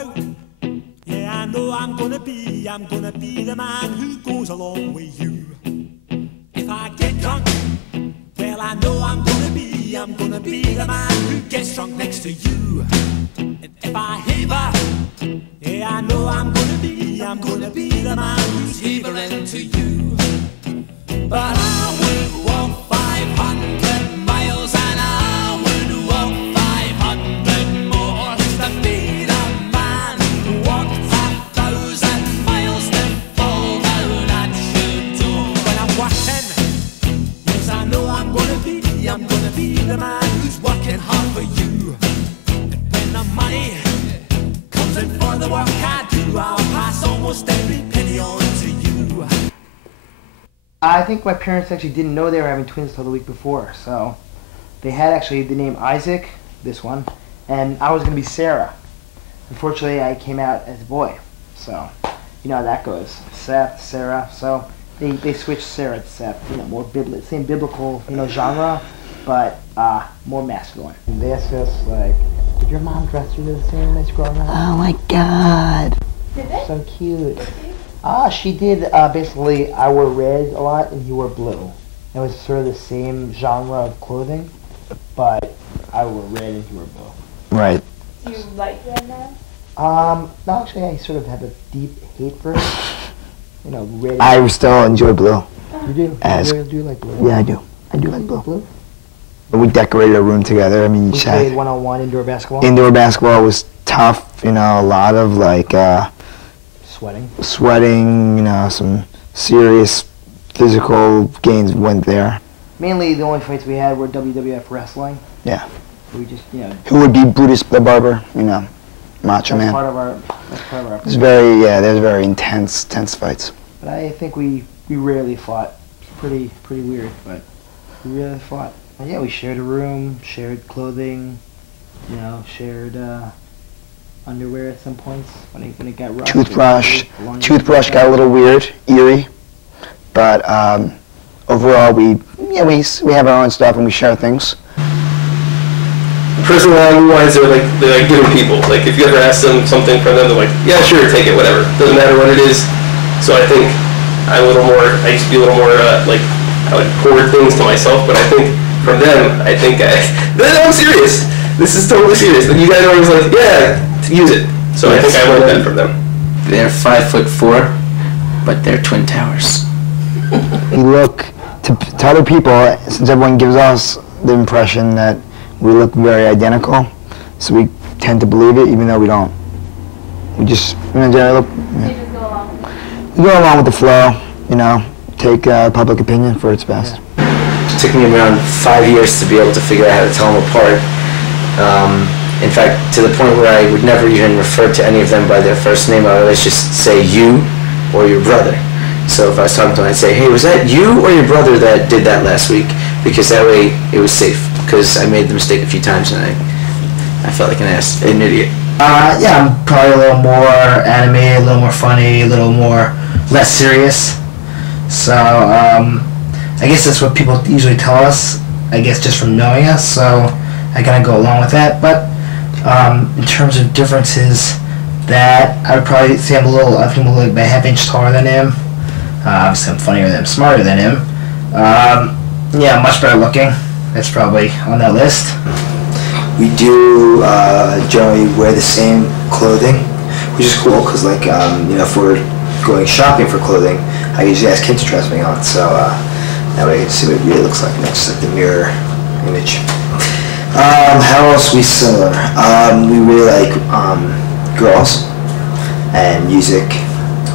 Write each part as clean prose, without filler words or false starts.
out. Yeah, I know I'm gonna be the man who goes along with you. If I get drunk, well, I know I'm gonna be the man who gets drunk next to you. And if I haver, yeah, I know I'm gonna be the man who's havering to you. But I would walk 500 miles and I would walk 500 more just to be the man who walked 1,000 miles to fall down at your door. When I'm working, yes, I know I'm gonna be the man who's working hard for you. And when the money comes in for the work I do, I'll pass almost every penny on to you. I think my parents actually didn't know they were having twins until the week before, so they had actually the name Isaac, this one, and I was going to be Sarah. Unfortunately, I came out as a boy, so you know how that goes. Seth, Sarah, so they switched Sarah to Seth, you know, more same biblical, you know, genre, but more masculine. They asked us, like, did your mom dress you the same as growing up? Oh my God. Did they? So cute. She did, basically, I wore red a lot and he wore blue. It was sort of the same genre of clothing, but I wore red and he wore blue. Right. Do you like red now? No, actually, I sort of have a deep hate for it. You know, red. I still enjoy blue. You do? You do like blue? Yeah, I do. I do like blue. Blue? We decorated a room together. I mean, We played one-on-one indoor basketball? Indoor basketball was tough, you know, a lot of like, sweating, you know, some serious physical gains went there. Mainly the only fights we had were WWF wrestling. Yeah. We just, you know. Who would be Brutus the Barber, you know, Macho Man. That's part of our It was very, yeah, there's very intense fights. But I think we rarely fought. It's pretty weird, but we rarely fought. But yeah, we shared a room, shared clothing, you know, shared underwear at some points when it got rough. Toothbrush got a little weird, eerie, but overall we have our own stuff and we share things. Personality-wise, they're like giving people. Like if you ever ask them something from them, they're like, yeah, sure, take it, whatever. Doesn't matter what it is. So I think I used to be a little more like I would hoard things to myself, but I think from them, I'm serious. This is totally serious. You guys are always like, yeah, use it. So yes. I think I learned that from them. They're 5'4", but they're twin towers. We look to other people, since everyone gives us the impression that we look very identical, so we tend to believe it, even though we don't. We just, you know, generally look. Yeah. You just go along. We go along with the flow, you know, take public opinion for its best. Yeah. It took me around 5 years to be able to figure out how to tell them apart. In fact, to the point where I would never even refer to any of them by their first name. I would always just say you or your brother. So if I was talking to them, I'd say, hey, was that you or your brother that did that last week? Because that way it was safe. Because I made the mistake a few times and I felt like an idiot. Yeah, I'm probably a little more animated, a little more funny, a little more less serious. So I guess that's what people usually tell us, I guess just from knowing us, so I kind of go along with that. But in terms of differences, that I would probably say I'm like a half-inch taller than him. Obviously I'm funnier than him, smarter than him. Yeah, much better looking. That's probably on that list. We do generally wear the same clothing, which is cool because, like, you know, if we're going shopping for clothing, I usually ask him to dress me on, so that way I can see what it really looks like, not just like the mirror image. How else are we similar? We really like girls and music,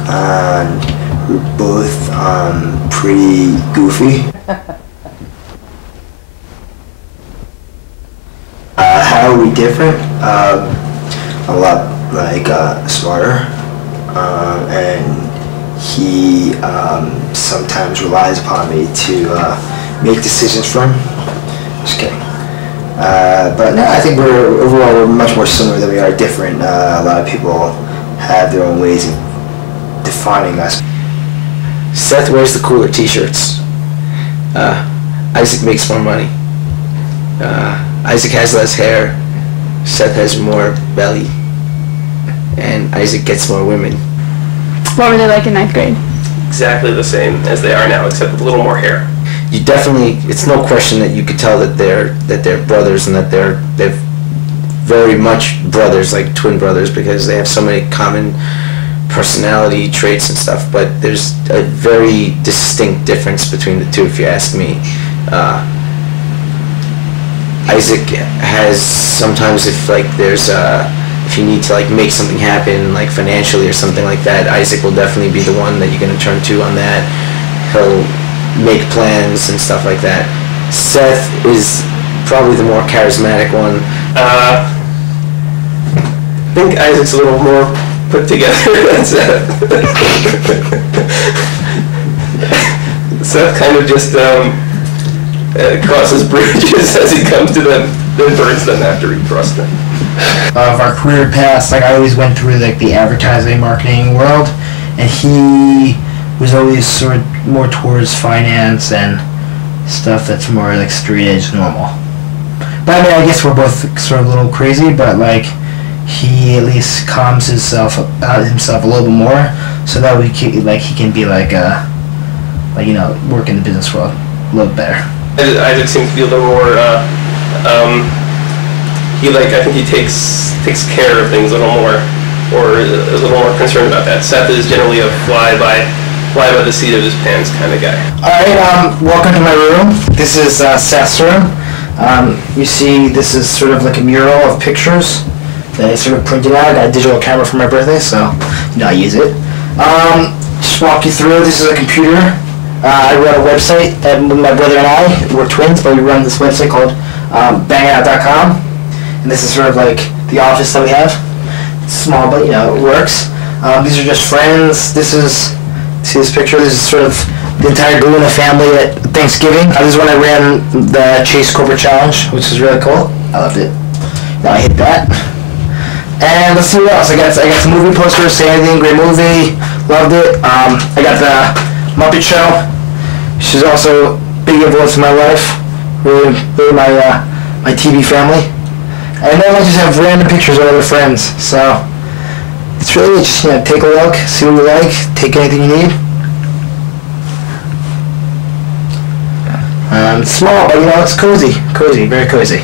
and we're both pretty goofy. How are we different? A lot like smarter, and he sometimes relies upon me to make decisions for him. Just kidding. But no, I think overall we're much more similar than we are different. A lot of people have their own ways of defining us. Seth wears the cooler t-shirts. Isaac makes more money. Isaac has less hair. Seth has more belly. and Isaac gets more women. What were they like in 9th grade? Exactly the same as they are now, except with a little more hair. You definitely, it's no question that you could tell that they're brothers and that they're very much brothers, like twin brothers, because they have so many common personality traits and stuff. But there's a very distinct difference between the two, if you ask me. Isaac has sometimes, if like there's if you need to like make something happen, like financially or something like that, Isaac will definitely be the one that you're gonna turn to on that. He'll make plans and stuff like that. Seth is probably the more charismatic one. I think Isaac's a little more put together than Seth. Seth kind of just crosses bridges as he comes to them, then burns them after he crosses them. Of our career paths, like I always went through like the advertising marketing world, and he was always sort of more towards finance and stuff that's more like straight edge normal. But I mean, I guess we're both sort of a little crazy, but like he at least calms himself a little bit more, so that we can, like he can be like you know, work in the business world a little better. Isaac seems to be a little more I think he takes care of things a little more, or is a little more concerned about that. Seth is generally a fly by the seat of his pants kind of guy. Alright, welcome to my room. This is Seth's room. You see, this is sort of like a mural of pictures that I sort of printed out. I got a digital camera for my birthday, so you know I use it. Just walk you through. This is a computer. I run a website, and my brother and I, we're twins, but we run this website called bangout.com. And this is sort of like the office that we have. It's small, but you know, it works. These are just friends. This is, see this picture? This is sort of the entire Galuna family at Thanksgiving. This is when I ran the Chase Corporate Challenge, which is really cool. I loved it. Now I hit that. And let's see what else. I got some movie posters, Say Anything, great movie, loved it. I got the Muppet Show. She's also a big influence in my life. Really my TV family. And then I just have random pictures of other friends. So it's really just, you know, take a look, see what you like, take anything you need. It's small, but you know, it's cozy, very cozy.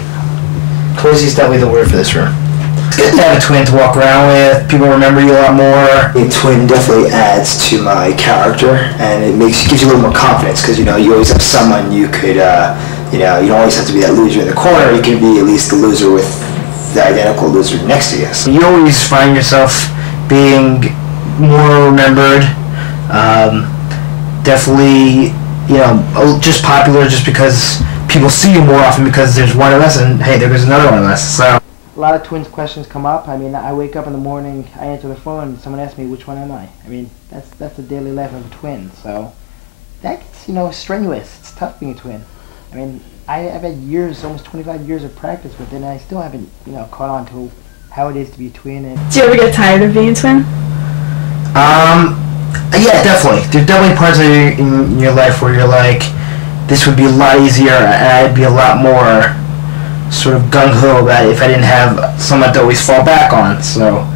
Cozy is definitely the word for this room. It's good to have a twin to walk around with. People remember you a lot more. A twin definitely adds to my character, and it gives you a little more confidence, because you know you always have someone you could, you know, you don't always have to be that loser in the corner. You can be at least the loser with the identical loser next to you. So you always find yourself being more remembered. Definitely, you know, just popular just because people see you more often because there's one of us, and hey, there's another one of us. So. A lot of twins questions come up. I mean, I wake up in the morning, I answer the phone, and someone asks me, which one am I? I mean, that's the daily life of a twin. So that gets, you know, strenuous. It's tough being a twin. I mean, I've had years, almost 25 years of practice with it, and I still haven't, you know, caught on to how it is to be a twin. And do you ever get tired of being a twin? Yeah, definitely. There's definitely parts of in your life where you're like, this would be a lot easier, and I'd be a lot more sort of gung-ho about it if I didn't have someone to always fall back on. So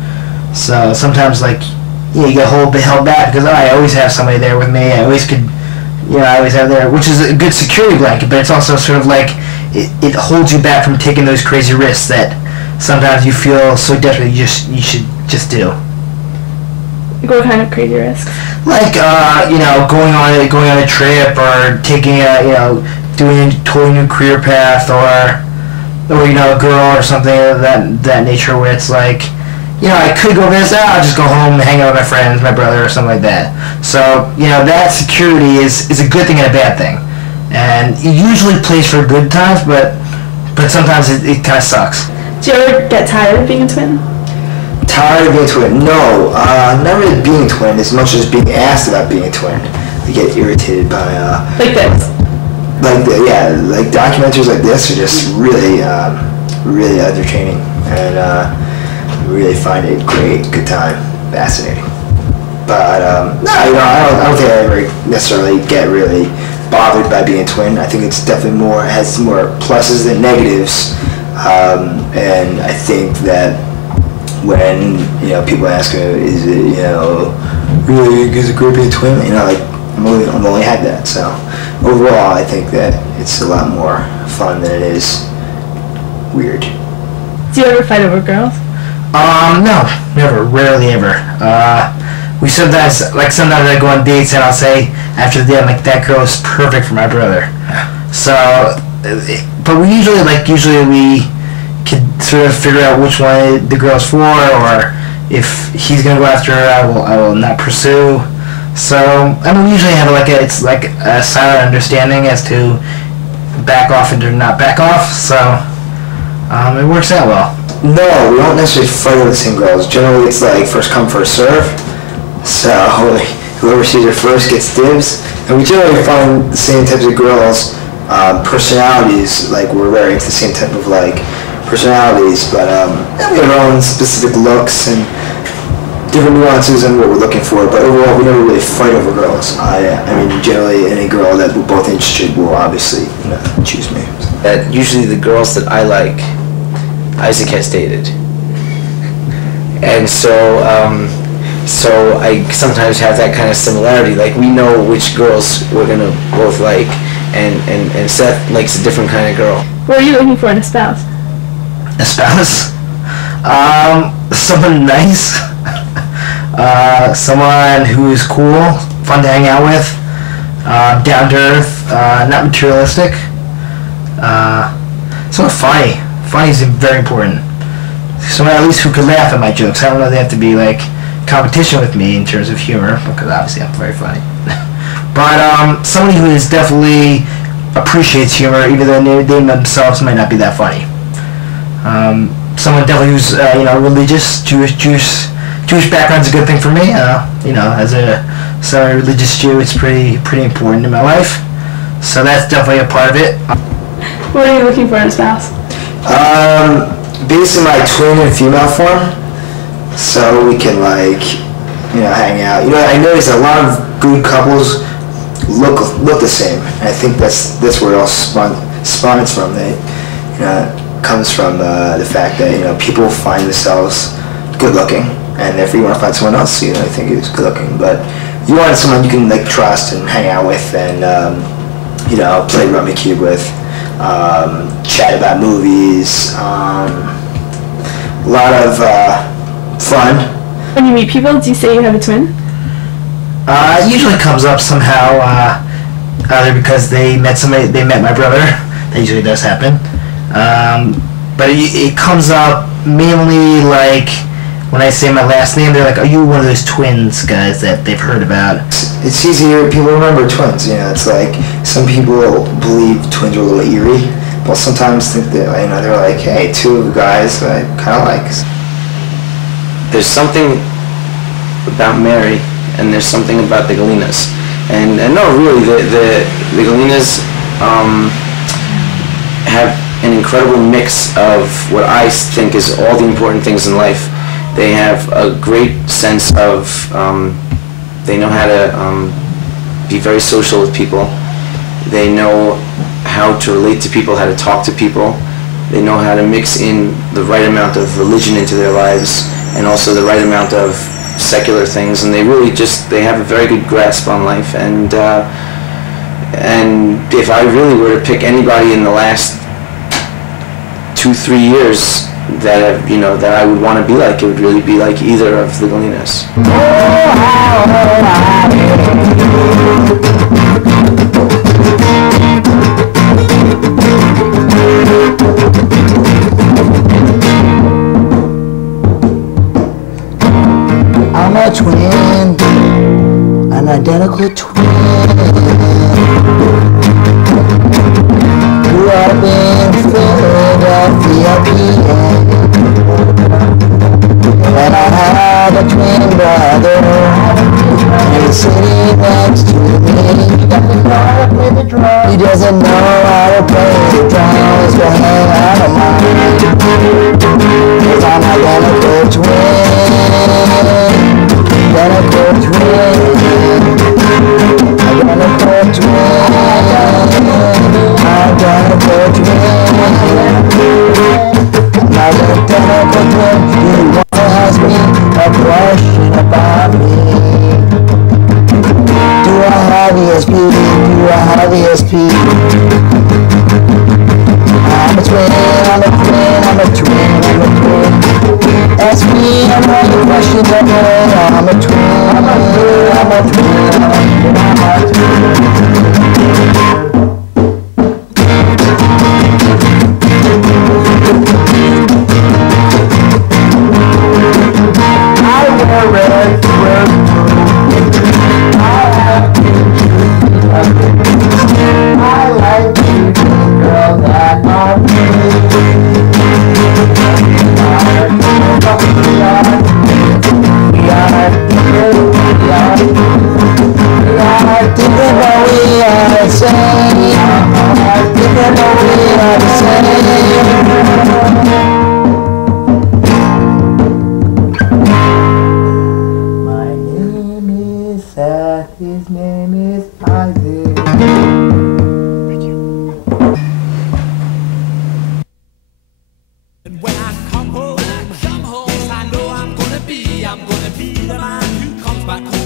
sometimes, like, you know, you get a whole bit held back because I always have somebody there with me. I always could, you know, I always have there, which is a good security blanket, but it's also sort of like it holds you back from taking those crazy risks that sometimes you feel so desperate you should just do. What kind of crazy risks? Like, you know, going on a trip, or taking a, you know, doing a totally new career path, or you know, a girl or something of that nature, where it's like, you know, I could go this, I'll just go home and hang out with my friends, my brother, or something like that. So, you know, that security is a good thing and a bad thing. And it usually plays for good times, but sometimes it kind of sucks. Do you ever get tired of being a twin? Tired of being a twin? No, not really being a twin as much as being asked about being a twin. I get irritated by like this. Like documentaries like this are just really, really entertaining, and really find it good time, fascinating. But no, you know, I don't think I ever necessarily get really bothered by being a twin. I think it's definitely has more pluses than negatives, and I think that when people ask me, is it really is it great being a twin? Like I'm only had that. So overall, I think that it's a lot more fun than it is weird. Do you ever fight over girls? No, never, rarely ever. We sometimes I go on dates and I'll say after the date, I'm like, that girl is perfect for my brother. So, but we usually we could sort of figure out which one the girl's for, or if he's gonna go after her, I will not pursue. So, I mean, we usually have it's like a silent understanding as to back off and to not back off. So, it works out well. No, we don't necessarily fight over the same girls. Generally, it's like first come, first serve. So whoever sees her first gets dibs. And we generally find the same types of girls. Personalities, we're very into the same type of personalities, but we have our own specific looks and different nuances in what we're looking for. But overall, we never really fight over girls. I mean, generally, any girl that we're both interested will obviously choose me. That usually the girls that I like, Isaac has dated, and so I sometimes have that kind of similarity. Like, we know which girls we're gonna both like, and Seth likes a different kind of girl. What are you looking for in a spouse? A spouse? Someone nice. Someone who is cool, fun to hang out with, down to earth, not materialistic. Someone funny. Funny is very important. Someone at least who could laugh at my jokes. I don't know they have to be competition with me in terms of humor, because obviously I'm very funny. But somebody who is definitely appreciates humor, even though they themselves might not be that funny. Someone definitely who's religious, Jewish background's a good thing for me. As a religious Jew, it's pretty important in my life. So that's definitely a part of it. What are you looking for in a spouse? Basically my twin in female form, so we can hang out. I noticed a lot of good couples look the same, and I think that's where it all spawns from. It comes from the fact that people find themselves good looking, and if you want to find someone else I think is good looking, but you want someone you can trust and hang out with, and play rummy cube with. Chat about movies, a lot of fun. When you meet people, do you say you have a twin? It usually comes up somehow, either because they met my brother. That usually does happen. But it comes up mainly when I say my last name, they're like, are you one of those twins guys that they've heard about? It's easier, people remember twins, it's like, some people believe twins are a little eerie, but sometimes think that, they're like, hey, two guys that I kind of like. There's something about Mary, and there's something about the Galinas. And no, really, the Galinas have an incredible mix of what I think is all the important things in life. They have a great sense of, they know how to be very social with people. They know how to relate to people, how to talk to people. They know how to mix in the right amount of religion into their lives, and also the right amount of secular things. And they really they have a very good grasp on life. And if I really were to pick anybody in the last 2-3 years that that I would want to be like, it would really be like either of the Galinas. I'm a twin, an identical twin. Grew up in Philadelphia, PA. And I have a twin brother in the city next to me. He doesn't know how to play the drums, but hang out of mine. 'Cause I'm an identical twin. Identical twin. Identical twin. Identical twin. I'm an identical twin. You wanna ESP, you are the ESP. I'm a twin, I'm a twin, I'm a twin, I'm a twin. Ask me all the questions I know. I'm a twin, I'm a twin, I'm a twin, I'm a twin, I'm a twin. His name is Isaac. Thank you. And when I come home, yes, I know I'm gonna be the man who comes back home.